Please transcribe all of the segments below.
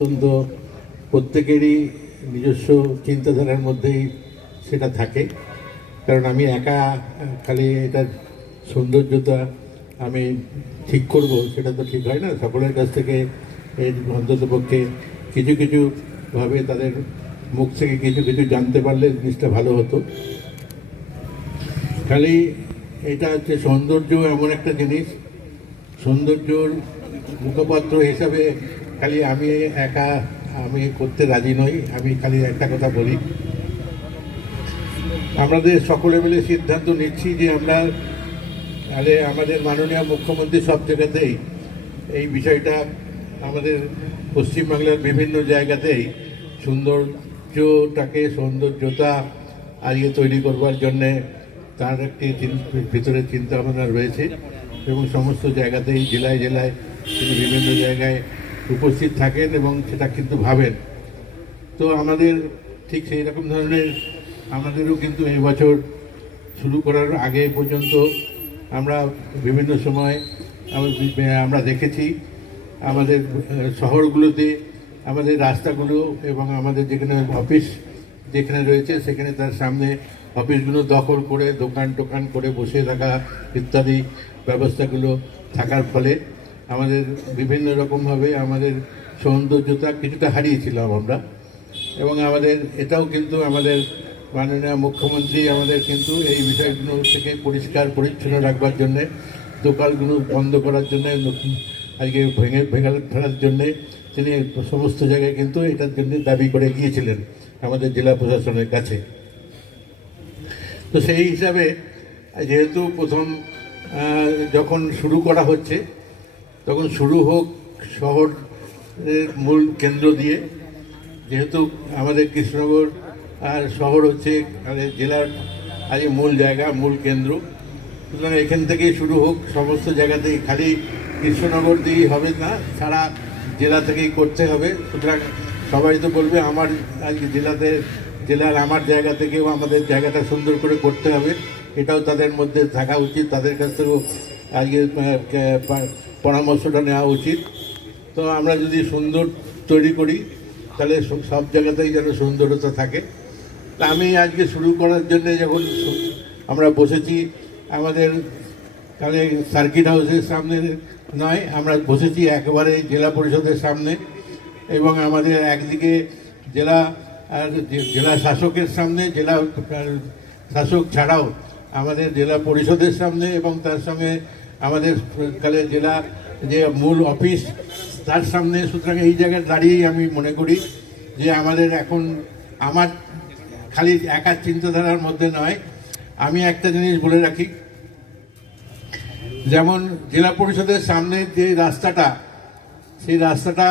অত্যন্ত প্রত্যেকেরই নিজস্ব চিন্তাধারার মধ্যেই সেটা থাকে। কারণ আমি একা খালি এটার সৌন্দর্যতা আমি ঠিক করব সেটা তো ঠিক হয় না। সকলের কাছ থেকে এর অন্ততপক্ষে কিছু কিছুভাবে তাদের মুখ থেকে কিছু কিছু জানতে পারলে জিনিসটা ভালো হতো। খালি এটা হচ্ছে সৌন্দর্য এমন একটা জিনিস, সৌন্দর্যর মুখপাত্র হিসাবে খালি আমি করতে রাজি নই। আমি খালি একটা কথা বলি, আমাদের সকলে মিলে সিদ্ধান্ত নিচ্ছি যে আমরা আমাদের মাননীয় মুখ্যমন্ত্রী সব জায়গাতেই এই বিষয়টা আমাদের পশ্চিমবাংলার বিভিন্ন জায়গাতেই সৌন্দর্যতা তৈরি করবার জন্যে তার একটি ভিতরে চিন্তা ভাবনা রয়েছে এবং সমস্ত জায়গাতেই জেলায় জেলায় তিনি বিভিন্ন জায়গায় উপস্থিত থাকেন এবং সেটা কিন্তু ভাবেন। তো আমাদের ঠিক সেই রকম ধরনের আমাদেরও কিন্তু এই বছর শুরু করার আগে পর্যন্ত আমরা বিভিন্ন সময় আমরা দেখেছি আমাদের শহরগুলোতে আমাদের রাস্তাগুলো এবং আমাদের যেখানে অফিস যেখানে রয়েছে সেখানে তার সামনে অফিসগুলো দখল করে দোকান টোকান করে বসে থাকা ইত্যাদি ব্যবস্থাগুলো থাকার ফলে আমাদের বিভিন্ন রকমভাবে আমাদের সৌন্দর্যতা কিছুটা হারিয়েছিলাম আমরা। এবং আমাদের এটাও কিন্তু আমাদের মাননীয় মুখ্যমন্ত্রী আমাদের কিন্তু এই বিষয়গুলো থেকে পরিষ্কার পরিচ্ছন্ন রাখবার জন্যে, দোকানগুলো বন্ধ করার জন্যে, আজকে ভেঙে ফেলার জন্যে তিনি সমস্ত জায়গায় কিন্তু এটার জন্য দাবি করে গিয়েছিলেন আমাদের জেলা প্রশাসনের কাছে। তো সেই হিসাবে যেহেতু প্রথম যখন শুরু করা হচ্ছে তখন শুরু হোক শহরের মূল কেন্দ্র দিয়ে, যেহেতু আমাদের কৃষ্ণনগর আর শহর হচ্ছে জেলার আজ মূল জায়গা, মূল কেন্দ্র, সুতরাং এখান থেকেই শুরু হোক। সমস্ত জায়গাতেই খালি কৃষ্ণনগর দিয়েই হবে না, সারা জেলা থেকেই করতে হবে। সুতরাং সবাই তো বলবে আমার আজকে জেলার আমার জায়গা থেকেও আমাদের জায়গাটা সুন্দর করে করতে হবে, এটাও তাদের মধ্যে থাকা উচিত, তাদের কাছ থেকেও আজকে পরামর্শটা নেওয়া উচিত। তো আমরা যদি সুন্দর তৈরি করি তাহলে সব জায়গাতেই যেন সুন্দরতা থাকে। তা আমি আজকে শুরু করার জন্য যখন আমরা বসেছি আমাদের তাহলে সার্কিট হাউসের সামনে নয়, আমরা বসেছি একেবারে জেলা পরিষদের সামনে এবং আমাদের একদিকে জেলা শাসকের সামনে, জেলা শাসক ছাড়াও আমাদের জেলা পরিষদের সামনে এবং তার সঙ্গে আমাদের জেলা যে মূল অফিস তার সামনে। সুতরাং এই জায়গায় দাঁড়িয়েই আমি মনে করি যে আমাদের এখন আমার খালি একার চিন্তাধারার মধ্যে নয়, আমি একটা জিনিস বলে রাখি, যেমন জেলা পরিষদের সামনে যে রাস্তাটা, সেই রাস্তাটা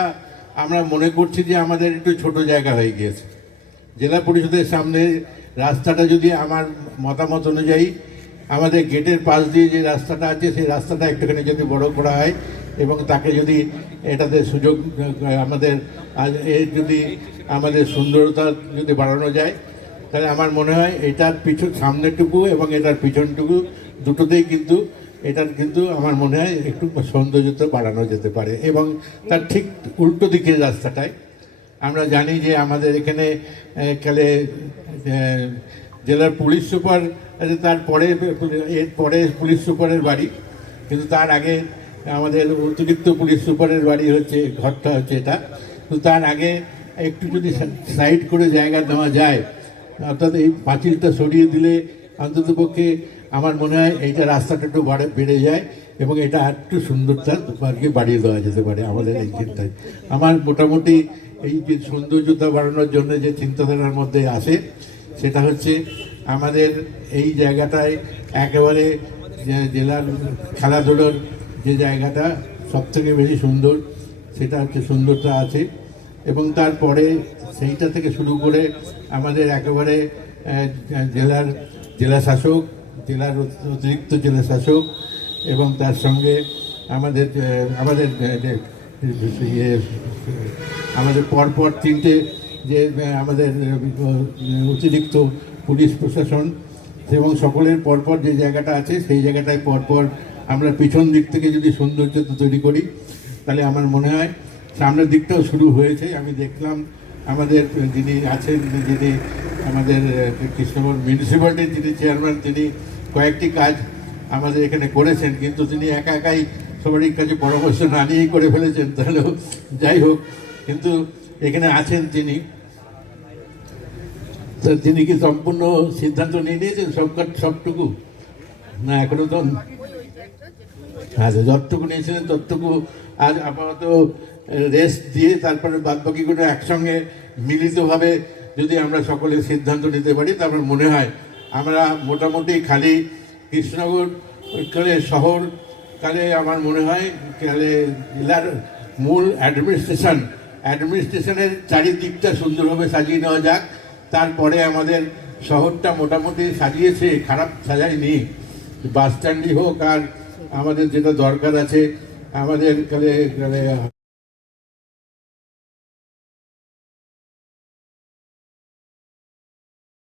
আমরা মনে করছি যে আমাদের একটু ছোট জায়গা হয়ে গিয়েছে। জেলা পরিষদের সামনে রাস্তাটা যদি আমার মতামত অনুযায়ী আমাদের গেটের পাশ দিয়ে যে রাস্তাটা আছে সেই রাস্তাটা একটুখানি যদি বড় করা হয় এবং তাকে যদি এটাতে সুযোগ আমাদের যদি আমাদের সুন্দরতা যদি বাড়ানো যায় তাহলে আমার মনে হয় এটার সামনেটুকু এবং এটার পিছনটুকু দুটোতেই কিন্তু এটার কিন্তু আমার মনে হয় একটু সৌন্দর্যতা বাড়ানো যেতে পারে। এবং তার ঠিক উল্টো দিকের রাস্তাটায় আমরা জানি যে আমাদের এখানে জেলার পুলিশ সুপার এরপরে পুলিশ সুপারের বাড়ি, কিন্তু তার আগে আমাদের অতিরিক্ত পুলিশ সুপারের বাড়ি হচ্ছে, ঘরটা হচ্ছে এটা। তো তার আগে একটু যদি সাইড করে জায়গা দেওয়া যায়, অর্থাৎ এই পাঁচিলটা সরিয়ে দিলে অন্ততপক্ষে আমার মনে হয় এইটা রাস্তাটা একটু বেড়ে যায় এবং এটা একটু সুন্দরতা বাড়িয়ে দেওয়া যেতে পারে আমাদের এই চিন্তায়। আমার মোটামুটি এই যে সৌন্দর্যতা বাড়ানোর জন্য যে চিন্তাধারার মধ্যে আসে সেটা হচ্ছে আমাদের এই জায়গাটায় একেবারে জেলার খেলাধুলোর যে জায়গাটা সবথেকে বেশি সুন্দর, সেটা হচ্ছে সুন্দরতা আছে। এবং তারপরে সেইটা থেকে শুরু করে আমাদের একেবারে জেলা শাসক, জেলার অতিরিক্ত জেলা শাসক এবং তার সঙ্গে আমাদের পরপর তিনটে যে আমাদের অতিরিক্ত পুলিশ প্রশাসন এবং সকলের পরপর যে জায়গাটা আছে সেই জায়গাটায় পরপর আমরা পিছন দিক থেকে যদি সৌন্দর্যতা তৈরি করি তাহলে আমার মনে হয় সামনের দিকটাও শুরু হয়েছে। আমি দেখলাম আমাদের যিনি আছেন, যিনি আমাদের কৃষ্ণনগর মিউনিসিপ্যালিটির যিনি চেয়ারম্যান, তিনি কয়েকটি কাজ আমাদের এখানে করেছেন, কিন্তু তিনি একা একাই সবারই কাছে পরামর্শ না নিয়েই করে ফেলেছেন। তাহলেও যাই হোক, কিন্তু এখানে আছেন তিনি, তো তিনি কি সম্পূর্ণ সিদ্ধান্ত নিয়ে নিয়েছেন সবটুকু? না, এখনো তো। আচ্ছা, যতটুকু নিয়েছিলেন ততটুকু আজ আপাতত রেস্ট দিয়ে তারপরে বাদবাকিগুলো একসঙ্গে মিলিতভাবে যদি আমরা সকলে সিদ্ধান্ত নিতে পারি, তারপর মনে হয় আমরা মোটামুটি খালি কৃষ্ণনগর কালে শহর কালে আমার মনে হয় কালে জেলার মূল অ্যাডমিনিস্ট্রেশনের চারিদিকটা সুন্দরভাবে সাজিয়ে নেওয়া যাক। তারপরে আমাদের শহরটা মোটামুটি সাজিয়েছে, খারাপ সাজায়নি। বাস স্ট্যান্ডই হোক আর আমাদের যেটা দরকার আছে আমাদের কালে